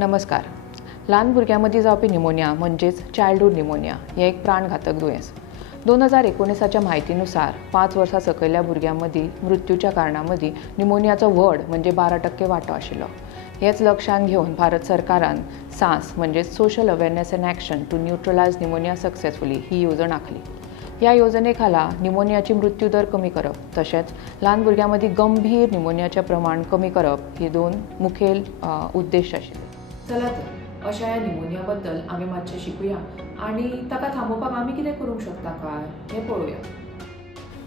नमस्कार. ल्हान भुरग्यांमदीं जावपी निमोनिया म्हणजेच चायल्डहूड निमोनिया हें एक प्राणघातक दुयेंस. 2019च्या म्हायतीनुसार 5 वर्सां सकयल्या भुरग्यांमदीं मृत्यूच्या कारणांमदीं निमोनियाचो व्हड म्हणजे 12% वांटो आशिल्लो. हेच लक्षांत घेवन भारत सरकारान सांस म्हणजे social awareness and action to neutralise pneumonia successfully ही येवजण आंखली. ह्या येवजणे खाला निमोनियाची मृत्यू दर कमी करप तशेंच ल्हान भुरग्यांमदीं गंभीर निमोनियाचें प्रमाण कमी करप ही 2 मुखेल उद्देश आशिल्ले. चला तर अशा ह्या निमोनिया बद्दल आमी मातशें शिकुया आनी ताका थांबोवपाक आमी कितें करूंक शकता काय हें पळोवया.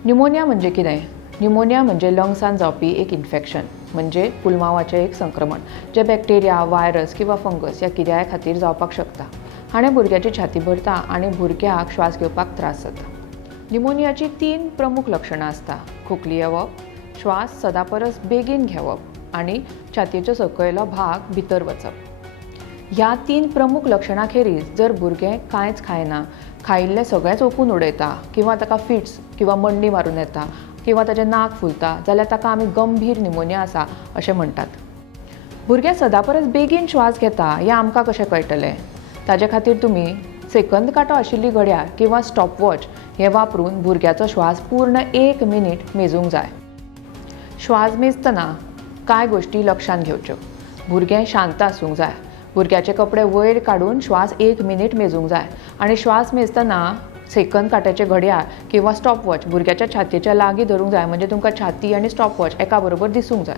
निमोनिया म्हणजे कितें? निमोनिया म्हणजे लंग्सान जावपी एक इन्फेक्शन म्हणजे पुलमावाचें एक संक्रमण जे बॅक्टेरिया, व्हायरस किंवा फंगस ह्या कित्याय खातीर जावपाक शकता. हाणें भुरग्याची छाती भरता आनी भुरग्याक श्वास घेवपाक त्रास जाता. निमोनियाची 3 प्रमुख लक्षणां आसता. खोंकली येवप, श्वास सदां परस बेगीन घेवप आनी छातयेचो सकयलो भाग भितर वचप. ह्या 3 प्रमुख लक्षणां खेरीज जर भुरगें कांयच खायना, खायिल्लें सगळेंच ओपून उडयता किंवा ताका फिट्स किंवा मंडी मारून येता किंवा ताचें नाक फुलता जाल्यार ताका आमी गंभीर निमोनिया आसा अशें म्हणटात. भुरगें सदां परस बेगीन श्वास घेता हें आमकां कशें कळटलें? ताचे खातीर तुमी सेकंद कांटो आशिल्ली घड्याळ किंवा स्टॉपवॉच हें वापरून भुरग्याचो श्वास पूर्ण 1 मिनीट मेजूंक जाय. श्वास मेजतना कांय गोश्टी लक्षांत घेवच्यो. भुरगें शांत आसूंक जाय. भुरग्याचे कपडे वयर काडून श्वास 1 मिनीट मेजूंक जाय आनी श्वास मेजतना सेकंद काट्याचे घड्याळ किंवा स्टॉपवॉच भुरग्याच्या छातयेच्या लागीं धरूंक जाय म्हणजे तुमकां छाती आनी स्टॉपवॉच एका बरोबर दिसूंक जाय.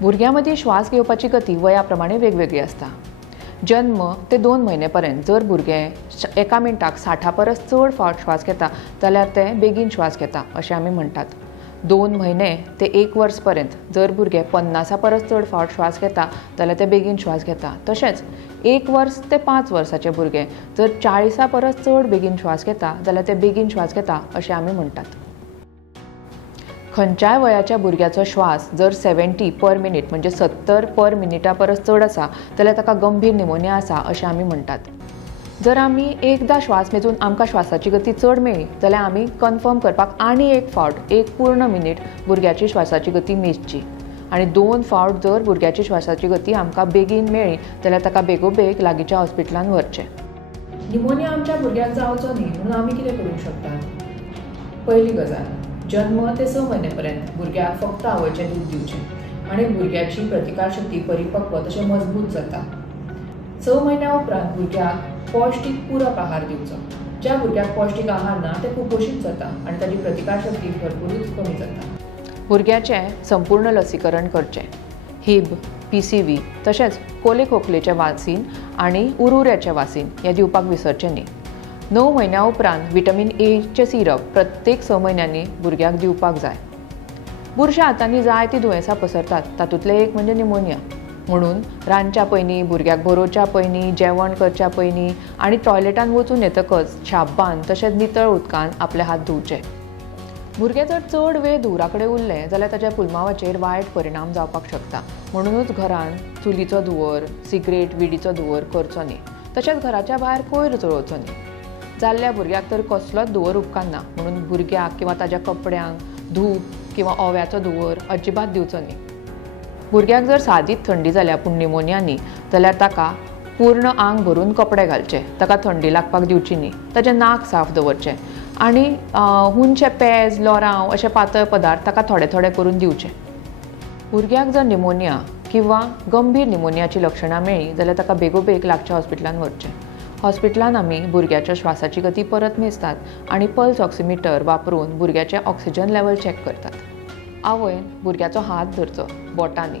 भुरग्यां मदीं श्वास घेवपाची गती वया प्रमाणे वेगवेगळी आसता. जन्म ते 2 म्हयने पर्यंत जर भुरगें एका मिनटाक 60 परस चड फावट श्वास घेता जाल्यार तें बेगीन श्वास घेता अशें आमी म्हणटात. 2 म्हयने ते 1 वर्स पर्यंत जर भुरगें 50 परस चड फावट श्वास घेता जाल्यार तें बेगीन श्वास घेता. तशेंच 1 वर्स ते 5 वर्साचें भुरगें जर 40 परस चड बेगीन श्वास घेता जाल्यार तें बेगीन श्वास घेता अशें आमी म्हणटात. खंयच्याय वयाच्या भुरग्याचो श्वास जर 70 पर मिनीट म्हणजे 70 पर मिनिटा परस चड आसा जाल्यार ताका गंभीर निमोनिया आसा अशें आमी म्हणटात. जर आमी एकदां श्वास मेजून आमकां श्वासाची गती चड मेळ्ळी जाल्यार आमी कन्फर्म करपाक आनी एक फावट 1 पूर्ण मिनीट भुरग्याची श्वासाची गती मेजची आनी 2 फावट जर भुरग्याची श्वासाची गती आमकां बेगीन मेळ्ळी जाल्यार ताका बेगोबेग लागींच्या हॉस्पिटलांत व्हरचें. निमोनिया आमच्या भुरग्याक जावचो न्ही म्हणून आमी कितें करूंक शकतात? पयली गजाल, जन्म ते 6 म्हयने पर्यंत भुरग्याक फक्त आवयचें दूद दिवचें आनी भुरग्याची प्रतिकार शक्ती परिपक्व तशें मजबूत जाता. 6 म्हयन्या उपरांत भुरग्याक पौश्टीक पूरक आहार दिवचो. ज्या भुरग्याक पौश्टीक आहार ना ते कुपोशीत जाता आनी ताची प्रतिकार शक्ती भरपूरच कमी जाता. भुरग्याचें संपूर्ण लसीकरण करचें. हिब, PCV तशेंच कोले खोकलेचें वासीन आनी उरुऱ्याचें वासीन हें दिवपाक विसरचें न्ही. 9 म्हयन्या उपरांत व्हिटॅमिन A सिरप प्रत्येक 6 म्हयन्यांनी भुरग्याक दिवपाक जाय. बुरश्या हातांनी जायतीं दुयेंसां पसरतात तातूंतलें एक म्हणजे निमोनिया. म्हणून रांदच्या पयलीं, भुरग्याक भरोवच्या पयलीं, जेवण करच्या पयलीं आनी टॉयलेटान वचून येतकच शाब्बान तशेंच नितळ उदकान आपले हात धुवचे. भुरगें जर चड वेळ धुवरा कडेन उरलें जाल्यार ताच्या पुलमावाचेर वायट परिणाम जावपाक शकता. म्हणूनच घरान चुलीचो धुंवर, सिगरेट, विडीचो धुंवर करचो न्ही. तशेंच घराच्या भायर कोयर जळोवचो न्ही. जाल्ल्या भुरग्याक तर कसलोच धुंवर उपकारना म्हणून भुरग्याक किंवा ताच्या कपड्यांक धूप किंवा ओव्याचो धुंवर अजिबात दिवचो न्ही. भुरग्याक जर सादीत थंडी जाल्या पूण निमोनिया न्ही जाल्यार ताका पूर्ण आंग भरून कपडे घालचे. ताका थंडी लागपाक दिवची न्ही. ताचें नाक साफ दवरचें आनी हुंचे पेज, लोरांव अशे पातळ पदार्थ ताका थोडे थोडे करून दिवचे. भुरग्याक जर निमोनिया किंवा गंभीर निमोनियाची लक्षणां मेळ्ळी जाल्यार ताका बेगोबेग लागच्या हॉस्पिटलांत व्हरचें. हॉस्पिटलांत आमी भुरग्याच्या श्वासाची गती परत मेजतात आनी पल्स ऑक्सिमीटर वापरून भुरग्याचें ऑक्सिजन लेवल चॅक करतात. आवयन भुरग्याचो हात धरचो बोटांनी.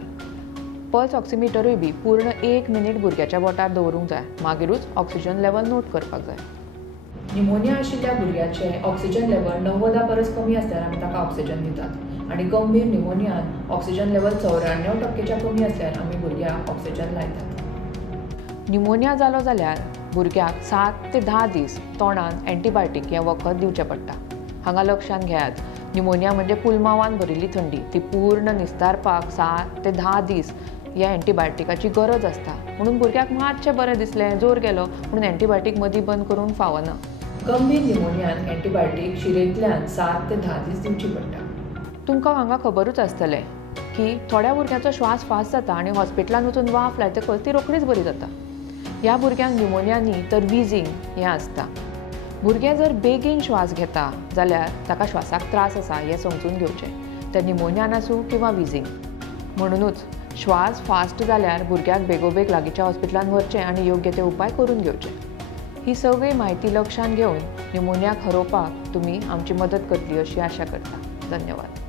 पल्स ऑक्सिमीटरूय बी पूर्ण 1 मिनीट भुरग्याच्या बोटार दवरूंक जाय मागीरूच ऑक्सिजन लेवल नोट करपाक जाय. निमोनिया आशिल्ल्या भुरग्याचें ऑक्सिजन लेवल 90 परस कमी आसल्यार आमी ताका ऑक्सिजन दितात आनी गंभीर निमोनियान ऑक्सिजन लेवल 94% कमी आसल्यार आमी भुरग्याक ऑक्सिजन लायतात. निमोनिया जालो जाल्यार भुरग्याक 7 ते 10 दीस तोंडान एंटीबायोटीक हें वखद दिवचें पडटा. हांगा लक्षांत घेयात, निमोनिया म्हणजे पुलमावान भरिल्ली थंडी. ती पूर्ण निस्तारपाक 7 ते 10 दीस ह्या एंटीबायोटिकाची गरज आसता. म्हणून भुरग्याक मातशें बरें दिसलें, जोर गेलो म्हणून एंटीबायोटीक मदीं बंद करून फावना. गंभीर निमोनियान एंटीबायोटीक शिरेंतल्यान 7 ते 10 दीस दिवची पडटा. तुमकां हांगा खबरूच आसतलें की थोड्या भुरग्यांचो श्वास फास्ट जाता आनी हॉस्पिटलांत वचून वाफ लायतकच ती रोखडीच बरी जाता. ह्या भुरग्यांक न्युमोनिया न्ही तर विझींग हें आसता. भुरगें जर बेगीन श्वास घेता जाल्यार ताका श्वासाक त्रास आसा हें समजून घेवचें, तें न्युमोनियान आसूं किंवा विझींग. म्हणूनच श्वास फास्ट जाल्यार भुरग्याक बेगोबेग लागींच्या हॉस्पिटलांत व्हरचें आनी योग्य ते उपाय करून घेवचे. ही सगळी म्हायती लक्षांत घेवन न्युमोनियाक हरोवपाक तुमी आमची मदत करतली अशी आशा करता. धन्यवाद.